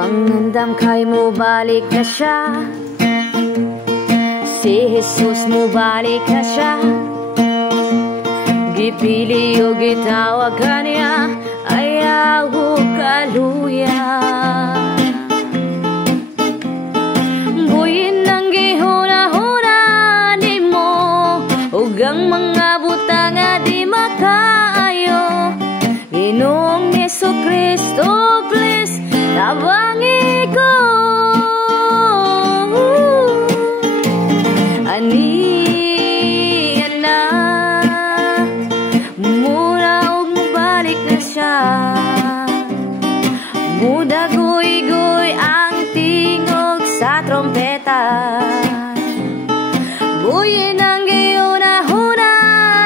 Pangandam kay mo balik na siya, si Jesus mo balik na siya. Gipili o gitawag ka niya, ayaw kaluya. Buyin ang gihuna-huna ni mo, ugang mga butang nga di makaayo. Ginoong Jesucristo, please, tabangi ko. Aniya na muna og mubalik na siya. Mudagoy-goy ang tingog sa trompeta. Buyin ang gihuna-huna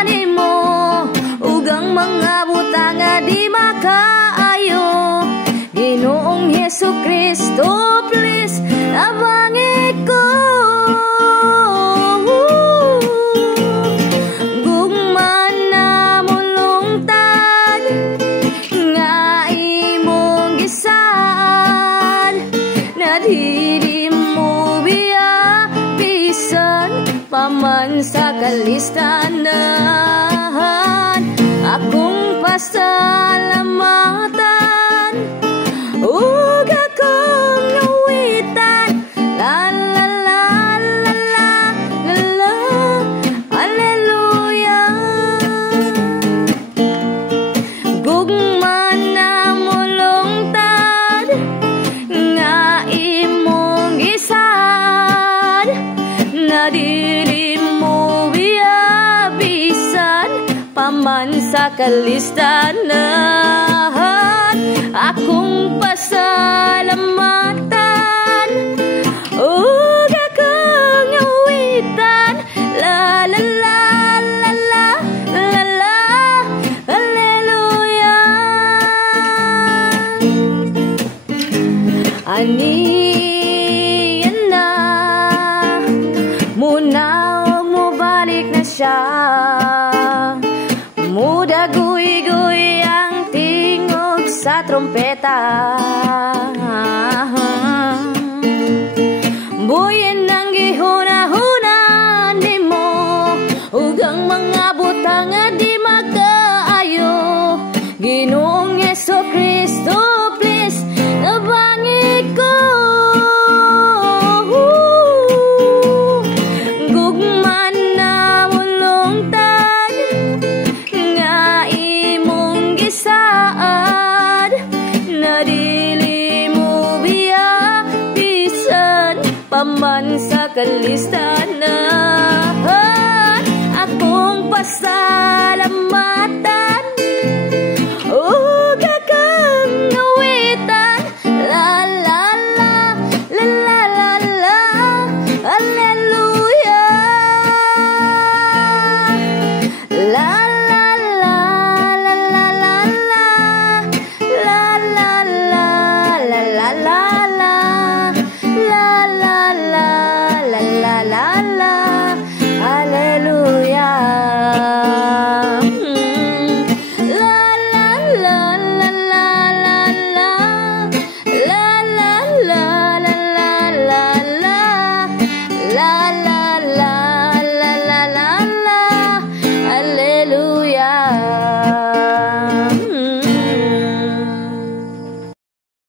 ni mo, ugang mga butang nga di makaayo. Ginoong Jesucristo, please, tabangi ko. Gugman na mulungtad nga imong gisaan, na dili mo biya bisan paman sa kalistanan. Akong pasalamatan ug akong nawitan, la la la la la la la, hallelujah. Gugman na mulungtad nga imong gisaan, na dili mo biya bisan paman sa kalistanan. Akong pasalamatan ug akong awitan, la la la la la la la, hallelujah. Aniyan na muna og mubalik na siya. Mudagoy-goy ang tingog sa trompeta. Buyin ang gihuna-huna ni mo, ugang mga butang nga di makaayo. Ginoong Jesucristo, please, tabangi ko. Gugman na mulungtad nga imong gisaan, na dili mo biya bisan paman sa kalistanan. Akong pasalamat